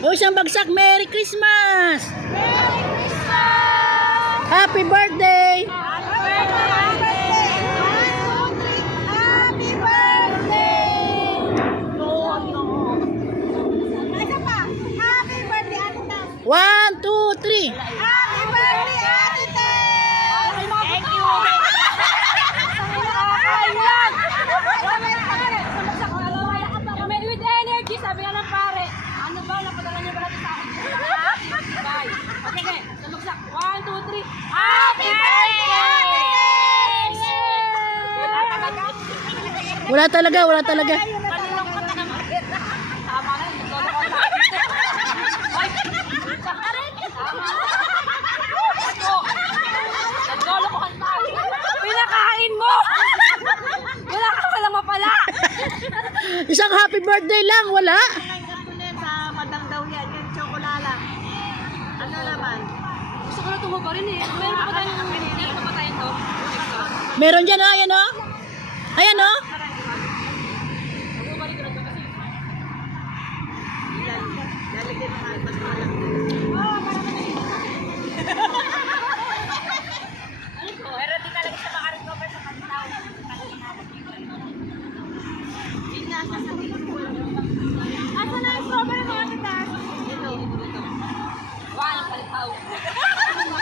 O isang bagsak, Merry Christmas! Happy birthday! Happy birthday! Isa pa. Happy birthday, Tam. One, two, three. Happy birthday, Ate Tam! Thank you. May with energy, sabi nga ng pare. Ano ba, napadala niyo ba natin sa akin? Bye. Okay, okay. Lumagsak. One, two, three. Happy birthday! Wala talaga, wala talaga. Malulungkot na naman. Tama na, naglolo ko sa akin. Ay, tama na. Naglolo ko sa akin. Pinakain mo! Wala ka palang mapala. Isang happy birthday lang, wala. sa madang daw yan, yung tsokolala. Ano naman? Gusto ko na tumubo rin eh. Meron pa tayong, meron dyan, oh, ayan, oh. Ayan, oh. Bumalik ko na to kasi. Lalagyan mo nga mas malaki. Pero di talaga siya makarecover sa kantaw. Yun nga, sasabihin ko. Asa na yung strawberry mga? Ito. Wala ng palitaw.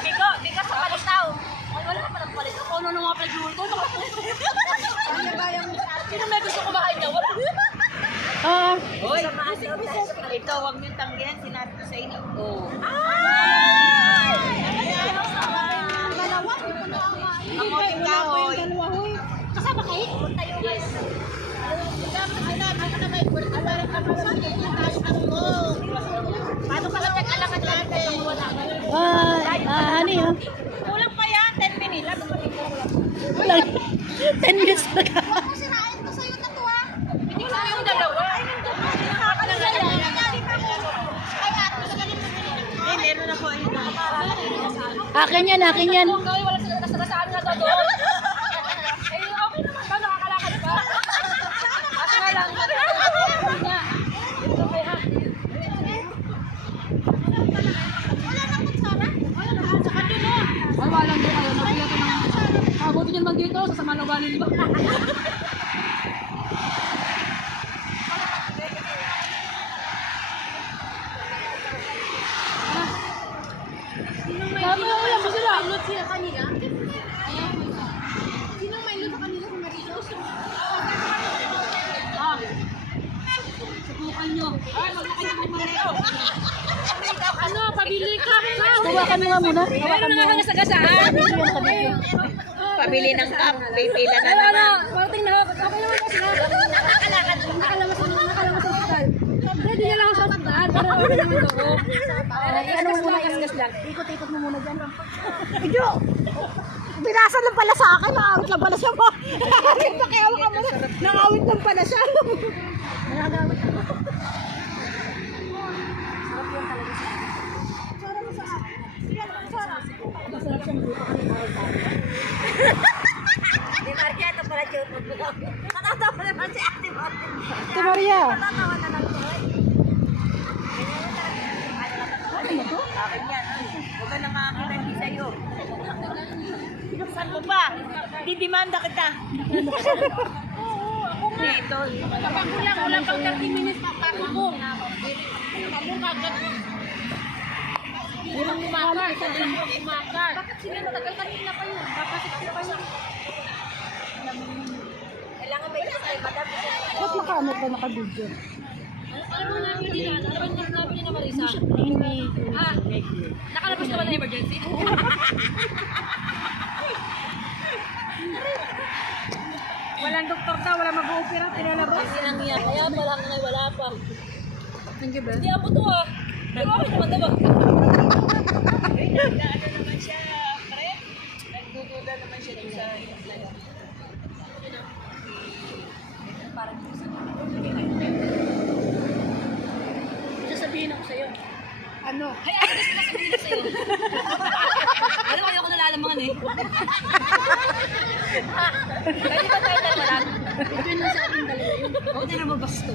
Ikaw, di ka sa palitaw. Ay, wala ka palang palitaw. Kung ano mga palagluluto. Ano ba yung Sino may gusto kumain niya? Ah, Hoy, ito, huwag niyo tanggihan. Sinabi ko sa inyo. Oo. Kamuting kahoy. Kasama kayo? Tayo guys. Paano ka lang natin? ah, honey, oh. Kulang pa yan, 10 minutes. Lalo pa dito. Wala. 10 minutes na ka. Hindi ko yung dalawa. Eh, meron ako. Akin yan, akin yan. Kung gawin, wala sila nasagasaan nga daw doon. Eh, okay naman ba? Nakakalakad ba? Kasi nga lang, niya. Ito ba yan? Ay, walang doon kayo. Nakuya ko ng... Ah, buti niyan man dito. Sasama na ugali, di ba? Yan ba sila? Loot siya kanina? Sinong may loot sa kanila sa Marisol? Ah. Subukan nyo. Ay, maglaki na kung Marisol. Ano, pabili ka. Hawakan mo nga muna. Meron na nga nasagasaan. Pabili ng cup. Pipila na Ano, ano, naman. parating na. Okay naman kasi na. Nakalamas nakalamas nakalamas sa hospital. Lang sa hospital. Pero okay naman ako. Ano mo muna Kasgas lang. Ikot-ikot mo muna dyan. Medyo. Binasa lang pala sa akin. Nakawit lang pala siya mo. Pakiawa ka muna. Nakawit lang pala siya. Nagagamit ako. Masarap siyang buka kami bawal sa akin. Di Maria, ito pala YouTube mo. Natatawa naman si Ate Martin. Ate Maria. Natatawa na lang to. eh. Ano mo to? Akin yan. Huwag ka na makakita hindi sa'yo. Mo ba? Didimanda kita. Dito. Kapag kulang, kulang pang 30 minutes pa pa ako. Ako kagad. Walang umakar. Walang umakar. Bakit sila matagal kanina pa yun? Bakit sila pa yun? Kailangan may isa sa'yo. Madam, Ba't naka-ano ka naka-video? Alam mo na yun nila. Alam mo na namin na Marisa. Hindi. Ah, nakalabas naman ng emergency. Walang doktor daw, wala mag-oopera, pinalabas. Ang iya. Kaya pala ngayon wala pa. Hindi ako to ah. Pero okay naman diba? Nag-ano naman siya, pre? Nagdududa naman siya dun sa Sasabihin ako sa'yo. Ano? Ay, ako gusto na sabihin ko sa'yo. Alam mo, ayoko nalalamangan eh. Ba tayo dalawa lang? Ito yun lang sa ating dalawa. Oo, di na mabasto.